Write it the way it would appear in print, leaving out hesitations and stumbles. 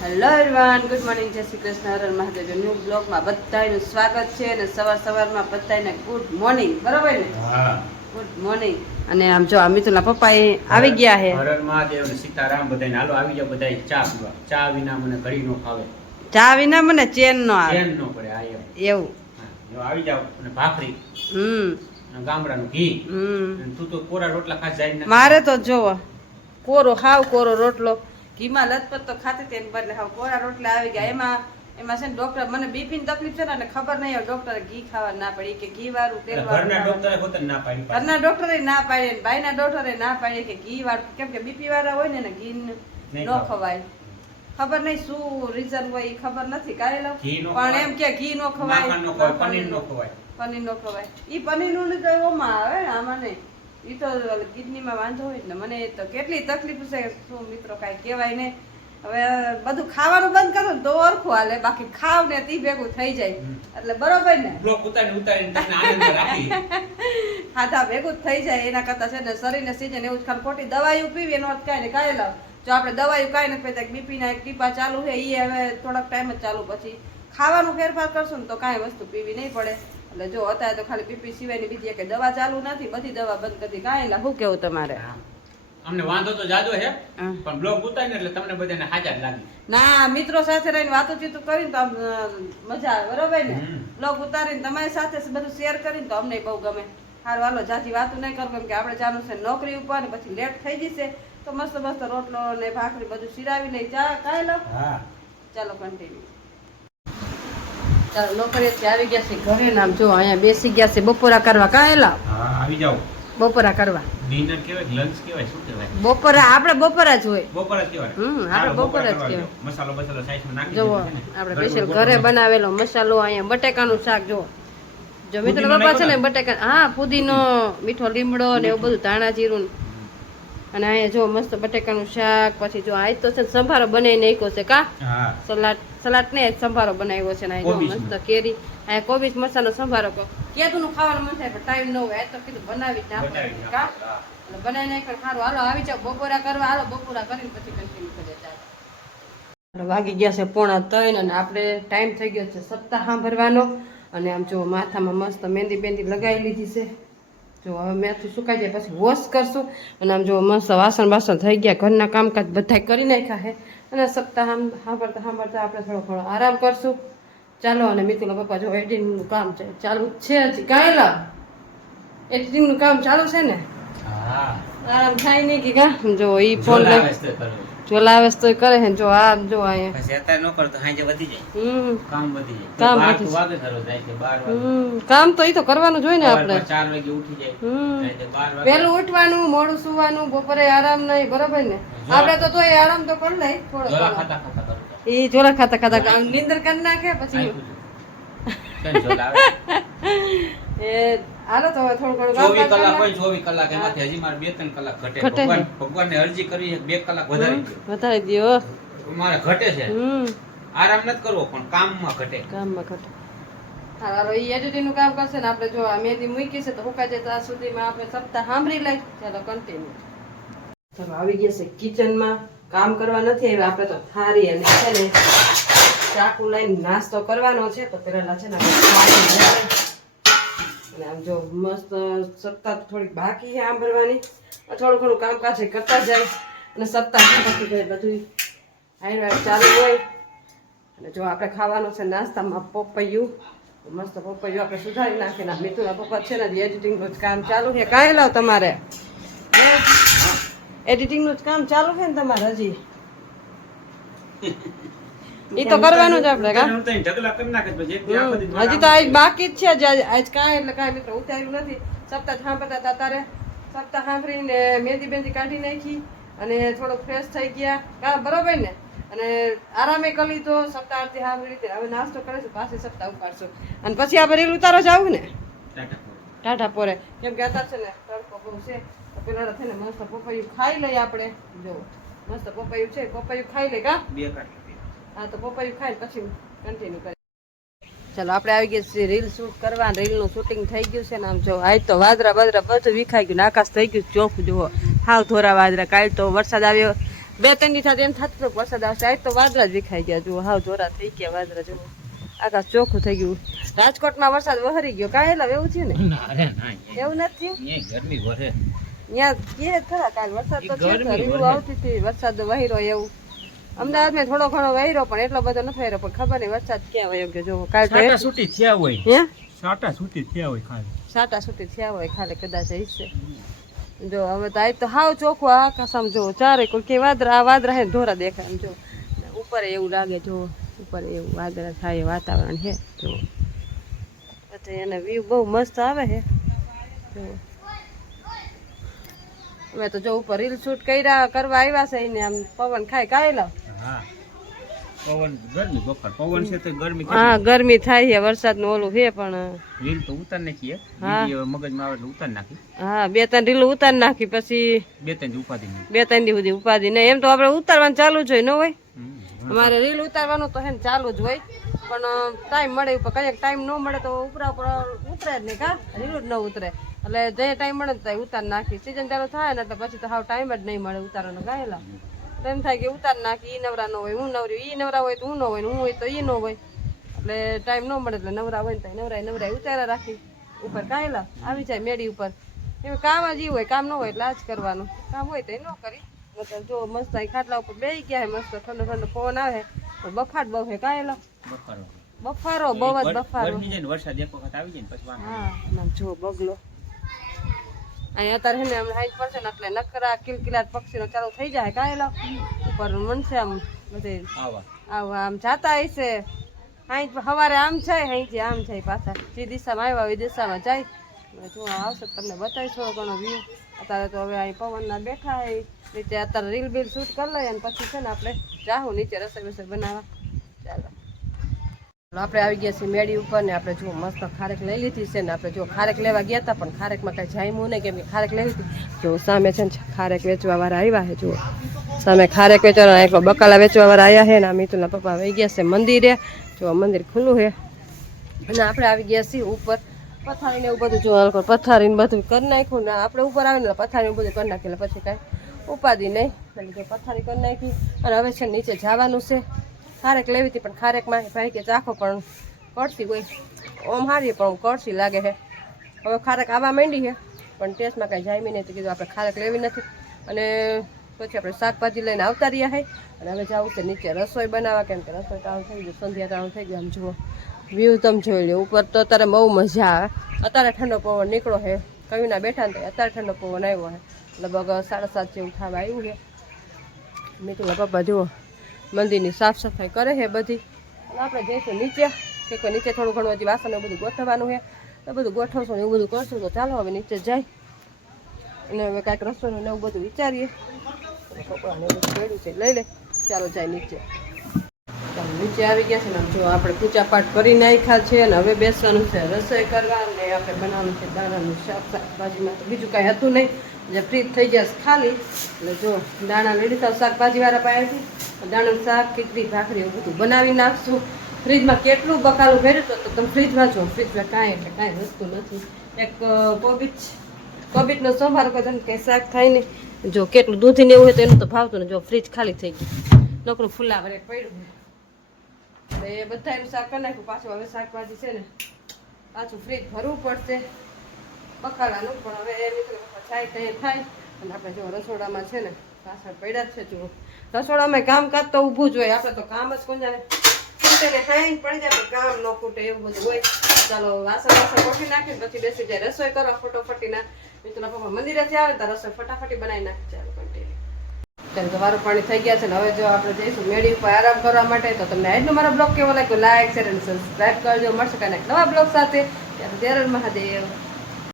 Hello everyone, good morning, જય Shri Krishna, Har Har Mahadev. New બ્લોગમાં બધાયનું સ્વાગત છે અને સવારમાં બધાયને ગુડ મોર્નિંગ. બરોબર ને? હા, ગુડ મોર્નિંગ. અને આમ જો આ મિતુલના પપ્પા આવી ગયા છે. હર હર મહાદેવ ને સીતારામ બધાને હાલો આવી જાવ બધાય ચા પીવા. ચા વિના મને ઘડી નો ખાવે. ચા વિના મને ચેન નો આવે. ચેન નો પડે આ એવું. હા, જો આવી જાવ અને ભાખરી. અને ગામડાનું ઘી. અને તું તો કોરા રોટલા ખાસ જાય ને. મારે તો જોવો કોરો હાવ કોરો રોટલો ઘીમાં લથપથ તો ખાતી તેને બદલે હાવ કોરા રોટલા આવી ગયા. એમાં છે ને ડોક્ટર મને બીપી ની તકલીફ છે ને ખબર નહીં આવે ડોક્ટરે ઘી ખાવા ના પડી કે ઘી વાળું તેલ વાળું. ઘરના ડોક્ટરે પોતે ના પાડી. ઘરના ડોક્ટરે ના પાડી, ભાઈના ડોક્ટરે ના પાડી કે ઘી વાળું, કેમ કે બીપી વાળા હોય ને ઘી ન ખવાય. ખબર નહીં શું રીઝન હોય એ ખબર નથી કાઢેલો, પણ એમ કે ઘી નો ખવાય, પનીર નો ખવાય. પનીર નો ખવાય. ઈ પનીર નું તો એમાં આવે ને, આમાં નહીં. ઈ તો કિડનીમાં વાંધો હોય ને. મને તો કેટલી તકલીફ છે શું મિત્રો, કાંઈ કહેવાય નહીં. હવે બધું ખાવાનું બંધ કરો ને તો ઓરખું હાલે, બાકી ખાવ ને તી ભેગું થઈ જાય એટલે બરોબર ને. બ્લોક ઉતારીને તમને આનંદ રાખી ખાધા ભેગું જ થઈ જાય. એના કરતા છે ને શરીરને સીઝન એવું જ ખાલી ખોટી દવાઈઓ પીવી એનો અર્થ કાંઈ ને કાંઈ લાવ. જો આપણે દવાઈઓ કાંઈ નથી પીતા, બીપી ના એક ટીપા ચાલુ છે એ હવે થોડાક ટાઈમ જ ચાલુ, પછી ખાવાનું ફેરફાર કરશું ને તો કાંઈ વસ્તુ પીવી નહીં પડે. એટલે જો અત્યારે તો ખાલી બીપી સિવાયની બીજી એક દવા ચાલુ નથી, બધી દવા બંધ કરી. કાંઈ લા શું કેવું તમારે? અમને વાંધો તો જાજો છે પણ બ્લોગ ઉતારીને એટલે તમને બધાને હાજા જ લાગી. ના, મિત્રો સાથે રહીને વાતોચીતું કરીને તો મજા આવે. બરોબર ને? બ્લોગ ઉતારીને તમારી સાથે બધું શેર કરીને તો અમને બહુ ગમે. હારું હાલો, જાજી વાતું નહીં કરું કેમ કે આપણે જાનું છે નોકરી ઉપર ને પછી લેટ થઈ જશે. તો મસ્ત મસ્ત રોટલો ને ભાખરી બધું શીરાવી લઈ. ચા કાંઈ લો. ચાલો કન્ટિન્યુ. ચાલો નોકરીએથી આવી ગયા છે ઘરે. નામ જો અહીંયા બેસી ગયા છે બપોરા કરવા. કાંઈ લાવ આવી જાવ બપોરા કરવા. ડિનર કહેવાય, લંચ કહેવાય, શું કહેવાય? બપોરા આપણે બપોરા જ હોય. બપોરા જ કહેવાય. આપણે બપોરા જ કહેવાય. મસાલો સાઈડમાં નાખી જો આપણે સ્પેશિયલ ઘરે બનાવેલો મસાલો. અહીંયા બટેકાનું શાક જો મિત્રો બાપા છે ને બટેકા, હા પુદીનો, મીઠો લીમડો ને એવું બધું, ધાણા જીરું. અને અહીંયા જો મસ્ત બટેકાનું શાક. પછી જો આજ તો છે સંભારો બનાવી નાખ્યો છે. કા સલાડ ને સંભારો બનાવ્યો છે ને. જો મસ્ત કેરી, અહીંયા કોબીજ મસાલો સંભારો. કેદું નું ખાવાનું મન થાય પણ ટાઈમ ન હોય. આ તો કીધું બનાવી જ નાખો. કા એટલે બનાવી નાખ્યો. સારું હાલો આવી જાવ બપોરા કરવા. હાલો બપોરા કરીને પછી કન્ટિન્યુ કરીએ. ચાલો વાગી ગયા છે 2:30 અને આપણે ટાઈમ થઈ ગયો છે સપ્તાહ સાંભળવાનો. અને આમ જો માથામાં મસ્ત મહેંદી લગાવી લીધી છે. જો હવે મેથી સુકાઈ જાય પછી વોશ કરશું. અને આમ જો મસ્ત વાસણ થઈ ગયા, ઘરના કામકાજ બધા કરી નાખ્યા છે. અને સપ્તાહ સાંભળતા આપણે થોડો ઘણો આરામ કરશું. ચાલો. અને મિતુલા પપ્પા જો એડિટિંગનું કામ ચાલુ છે હજી. કાંઈ લાવ એડિટિંગનું કામ ચાલુ છે ને. આરામ થાય નહીં કે કા. જો ઈ ફોન ચોલાવે તો કરે છે. જો આ જો અહીંયા પછી અત્યારે નો કરતો હાંજે વધી જાય. કામ વધી જાય. કામ વાગે ખરો જાય છે 12 વાગે. કામ તો ઈ તો કરવાનું જ હોય ને આપણે. 4 વાગે ઉઠી જાય. 12 વાગે વહેલું ઉઠવાનું, મોડું સુવાનું, બપોરે આરામ નહીં. બરોબર ને? આપણે તો તોય આરામ તો કરી લઈ થોડો. જોલા ખાતા કરો. ઈ જોલા ખાતા નીંદર કરી નાખે પછી એ હાલો તો થોડું ઘણું 24 કલાક હોય, 24 કલાક એમાંથી હજી મારે 2-3 કલાક ઘટે. ભગવાનને અરજી કરી છે 2 કલાક વધારી દયો. મારે ઘટે છે. આરામ નથી કરવો પણ કામમાં ઘટે. હાલો ઈ એડિટિંગ નું કામ કરશે ને. આપણે જો આ મહેંદી મૂકી છે તો હુકાઈ જાય ત્યાં સુધીમાં આપણે સપ્તાહ સાંભળી લઈ. ચાલો કન્ટિન્યુ. ચાલો આવી ગયા છે કિચનમાં. કામ કરવા નથી આવ્યા આપણે તો થારી અને છે ને ચાકુ લઈને નાસ્તો કરવાનો છે. તો પેલા છે ને અને આમ જો મસ્ત સપ્તાહ થોડીક બાકી છે આમ ભરવાની. થોડું ઘણું કામકાજ કરતા જાય અને સપ્તાહ પછી જાય બધું આયર ચાલુ હોય. અને જો આપણે ખાવાનું છે નાસ્તામાં પપૈયું. મસ્ત પપૈયું આપણે સુધારી નાખીને મિતુના પપ્પા છે ને એડિટિંગનું જ કામ ચાલુ છે. કાંઈ લાવ તમારે એડિટિંગનું જ કામ ચાલુ છે ને તમારે હજી? ઈ તો કરવાનું જ આપણે. હજી તો આજ બાકી જ છે. આજ કાંઈ એટલે કાંઈ મિત્રો ઉતાર્યું નથી. સપ્તાહ સાંભળતા તારે સપ્તાહ સાંભળીને મહેંદી કાઢી નાખી અને થોડોક ફ્રેશ થઈ ગયા. કાં બરોબર ને? અને આરામે કરી લીધો. સપ્તાહ આરતી સાંભળી રીતે હવે નાસ્તો કરે છે, પાછી સપ્તાહ ઉપાડશું. અને પછી આપણે રીલ ઉતારો જાવું ને ટાટા પોરે, કેમ કે અત્યારે છે ને તડકો બહુ છે. તો પેલા છે ને મસ્ત પપૈયું ખાઈ લઈએ આપણે. જો મસ્ત પપૈયું છે, પપૈયું ખાઈ લઈએ. કા હા તો પપૈયું ખાઈ પછી કન્ટિન્યુ કરીએ. ચાલો આપણે આવી ગયા છીએ રીલ શૂટ કરવા. રીલનું શૂટિંગ થઈ ગયું છે ને. આમ જો આજ તો વાદરા બધું વિખાઈ ગયું, આકાશ થઈ ગયું ચોખ્ખું. જુઓ હાવ થોરા વાદરા. કાલ તો વરસાદ આવ્યો 2-3 દી થાય એમ થતું વરસાદ આવશે. આજ તો વાદળા જ વિખાઈ ગયા, જુઓ હાવ ધોરા થઈ ગયા વાદળા, જુઓ આકાશ ચોખ્ખું થઈ ગયું. રાજકોટમાં વરસાદ વહરી ગયો કાંઈ એવું થયું ને? એવું નથી થયું. ગરમી વરે ત્યાં કે ખરા કાલ વરસાદ તો છે, રીલું આવતી હતી, વરસાદ વહીરો એવું. અમદાવાદમાં થોડો ઘણો વહીરો પણ એટલો બધો નથી વહીરો, પણ ખબર નહીં વરસાદ ક્યાં વયો ગયો. જો કાલ તો છૂટી થયા હોય, હે સાટા છૂટી થયા હોય ખાલી, સાટા છૂટી થયા હોય ખાલી કદાચ હશે. જો હવે તો આજ તો હાવ ચોખ્ખું આકાશમાં જો ચારે કોઈ કે વાદળા વાદળા હે ધોરા દેખાય એમ. જો ઉપર એવું લાગે, જો ઉપર એવું વાદળા થાય વાતાવરણ હે. જો એને વ્યૂ બહુ મસ્ત આવે હે. જો અમે તો જો ઉપર રીલ શૂટ કરવા આવ્યા છે ને આમ પવન ખાય કાંઈ લાવ. હા પવન ગરમી બફાર પવન છે તો ગરમી. હા ગરમી થાય છે, વરસાદ નું ઓલું છે પણ રીલ તો ઉતાર નાખી વિડિયો મગજમાં આવે એટલે ઉતાર નાખી. હા 2-3 રીલ ઉતાર નાખી, પછી 2-3 દી ઉપાધિ નહીં, 2-3 દી સુધી ઉપાધિ નહીં. એમ તો આપણે ઉતારવાનું ચાલુ જ હોય ન હોય, અમારે રીલ ઉતારવાનું તો હે ને ચાલુ જ હોય, પણ ટાઈમ મળે ઉપર કઈક ટાઈમ ન મળે તો ઉપરા ઉપર ઉતરે જ નહીં, કા રીલ જ ન ઉતરે. એટલે જે ટાઈમ મળે તો ઉતાર નાખી. સિઝન ચાલુ થાય ને એટલે પછી તો હાવ ટાઈમ જ નહીં મળે ઉતારવાનો ગાયેલા. એમ થાય કે ઉતાર નાખી, ઈ નવરા ન હોય હું નવરી, ઈ નવરા હોય તો હું ન હોય, હું હોય તો ઈ ન હોય, એટલે ટાઈમ ન મળે એટલે નવરા હોય ને તો નવરાય ઉતારા રાખી ઉપર કાંઈલા આવી જાય મેળી ઉપર. એમ કામ જ ઈ હોય, કામ ન હોય એટલે આ જ કરવાનું, કામ હોય તો એ ન કરી. મતલબ જો મસ્ત ખાટલા ઉપર બેસી ગયા હે, મસ્ત ઠંડો ઠંડો પવન આવે તો બફાટ બહુ હે કાંઈલા, બફારો બહુ જ બફારો. વરસાદ એક વખત આવી જાય ને પછી હા જો બગલો અહીંયા અત્યારે હે ને 60% એટલે નકરા કિલકિલાટ પક્ષીનો ચાલુ થઈ જાય કાંઈલા ઉપર મનસે આમ બધે આવા આમ જાતા હશે. અહીં સવારે આમ છે, અહીંથી આમ જાય પાછા, જે દિશામાં આવ્યા એ દિશામાં જાય. જો આવશે તમને બતાવીશ થોડો ઘણો વ્યૂ. અત્યારે તો હવે અહીં પવનના બેઠા હોય નીચે, અત્યારે રીલ બીલ શૂટ કરી લઈએ અને પછી છે ને આપણે જાહું નીચે રસોઈ બસોઈ બનાવવા. ચાલો આપણે આવી ગયા છીએ મેળી ઉપર ને આપણે જો મસ્ત ખારેક લઈ લીધી છે ને આપણે જો ખારેક લેવા ગયા હતા પણ ખારેકમાં કાંઈ જામ્યું નહીં, કેમ કે ખારેક લઈ લીધી. જો સામે છે ને ખારેક વેચવા વાળા આવ્યા છે, જુઓ સામે ખારેક વેચવાના એક બકાલા વેચવા વાળા આવ્યા છે ને આ મિતુના પપ્પા વહી ગયા છે મંદિરે. જો મંદિર ખુલ્લું છે અને આપણે આવી ગયા છીએ ઉપર. પથારીને એવું બધું જો પથારીને બધું કરી નાખ્યું ને આપણે ઉપર આવીને પથારીને બધું કરી નાખી એટલે પછી કાંઈ ઉપાધિ નહીં. એટલે જો પથારી કરી નાખી અને હવે છે નીચે જવાનું છે. ખારેક લેવી હતી પણ ખારેકમાં ભાઈ કે ચાખો પણ કડસી હોય ઓમ હારી પણ કડસી લાગે છે. હવે ખારેક આવવા માંડી છે પણ ટેસ્ટમાં કાંઈ જામી નહીં તો કીધું આપણે ખારેક લેવી નથી. અને પછી આપણે શાકભાજી લઈને આવતા રહ્યા છે અને હવે જવું છે નીચે રસોઈ બનાવવા, કેમ કે રસોઈ ટાણું થઈ ગયું, સંધ્યા ટાણું થઈ ગયું. આમ જુઓ વ્યૂ તમે જોઈ લો ઉપર તો અત્યારે બહુ મજા આવે. અત્યારે ઠંડો પવન નીકળો છે, કવિના બેઠા ને અત્યારે ઠંડો પવન આવ્યો છે, લગભગ 7:30 જેવું થવા આવ્યું છે. મિતુના પપ્પા જુઓ મંદિરની સાફ સફાઈ કરે છે બધી. અને આપણે જઈશું નીચે, કે કોઈ નીચે થોડું ઘણું હજી વાસણ એવું બધું ગોઠવવાનું છે, તો બધું ગોઠવશું ને એવું બધું કરશું. તો ચાલો હવે નીચે જાય અને હવે કાંઈક રસોઈનું ને એવું બધું વિચારીએ. કપડાને એવું બધું પડ્યું છે લઈ લે, ચાલો જાય નીચે. ચાલો નીચે આવી ગયા છે ને જો આપણે પૂજા પાઠ કરી નાખ્યા છે અને હવે બેસવાનું છે રસોઈ કરવા અને આપણે બનાવવાનું છે દાણાનું શાક. શાકભાજીમાં તો બીજું કાંઈ હતું નહીં, જે ફ્રીજ થઈ જશે ખાલી. એટલે જો દાણા લઈ લીધા શાકભાજીવાળા પાસેથી, દાણાનું શાક ખીચડી ભાખરી એવું બધું બનાવી નાખશું. ફ્રીજમાં કેટલું બકાલું ભર્યું તો તમે ફ્રીજમાં જો, ફ્રીજમાં કાંઈ એટલે કાંઈ વસ્તુ નથી. એક કોબીજનો સંભાર કોઈ કંઈ શાક થાય નહીં. જો કેટલું દૂધીને એવું હોય તો એનું તો ભાવતું ને. જો ફ્રીજ ખાલી થઈ ગયું, નકરું ફુલાવર એક પડ્યું એટલે એ બધા એનું શાક કરી નાખ્યું. પાછું હવે શાકભાજી છે ને પાછું ફ્રીજ ભરવું પડશે બકાલાનું, પણ હવે એ મિત્રો થાય કંઈ થાય. અને આપણે જો રસોડામાં છે ને પાછળ પડ્યા જ છે. જો રસોડામાં કામકાજ તો ઊભું જ હોય, આપણે તો કામ જ કોઈને ખૂટે હાઈ પડી જાય પણ કામ ન ખૂટે એવું બધું હોય. ચાલો વાસણ કોઠી નાખીને પછી બેસી જાય રસોઈ કરવા ફટોફટીના. મિત્રના પપ્પા મંદિરેથી આવે તો રસોઈ ફટાફટી બનાવી નાખી. ચાલો કન્ટિન્યુ. ચાલો તો વારું પાણી થઈ ગયા છે ને હવે જો આપણે જઈશું મેળી ઉપર આરામ કરવા માટે. તો તમને આજનો મારો બ્લોગ કેવો લાગ્યો લાઈક શેર અને સબસ્ક્રાઈબ કરજો. મળશે કાંઈક નવા બ્લોગ સાથે. ત્યારે મહાદેવ.